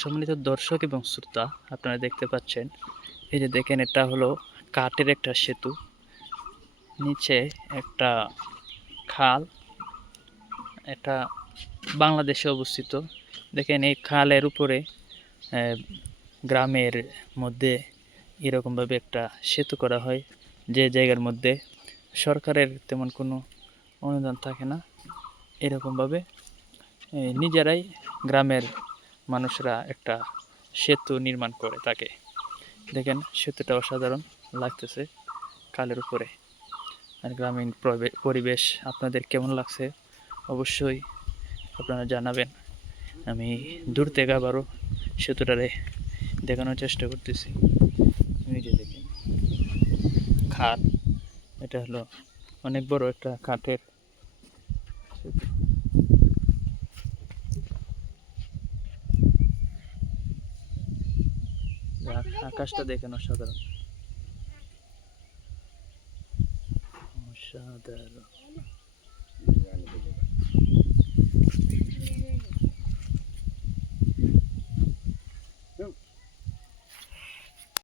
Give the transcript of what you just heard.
সম্মানিত দর্শক এবং শ্রোতা, আপনারা দেখতে পাচ্ছেন, এই যে দেখেন এটা হলো কাঠের একটা সেতু। নিচে একটা খাল, এটা বাংলাদেশে অবস্থিত। দেখেন এই খালের উপরে গ্রামের মধ্যে এরকমভাবে একটা সেতু করা হয়, যে জায়গার মধ্যে সরকারের তেমন কোনো অনুদান থাকে না। এরকমভাবে নিজেরাই গ্রামের মানুষরা একটা সেতু নির্মাণ করে থাকে। দেখেন সেতুটা অসাধারণ লাগতেছে খালের উপরে। আর গ্রামীণ পরিবেশ আপনাদের কেমন লাগছে অবশ্যই আপনারা জানাবেন। আমি দূর থেকে আবারও সেতুটারে দেখানোর চেষ্টা করতেছি। এই যে দেখেন খাল, এটা হলো অনেক বড় একটা কাঠের সেতু। আকাশটা দেখেন অসাধারণ অসাধারণ।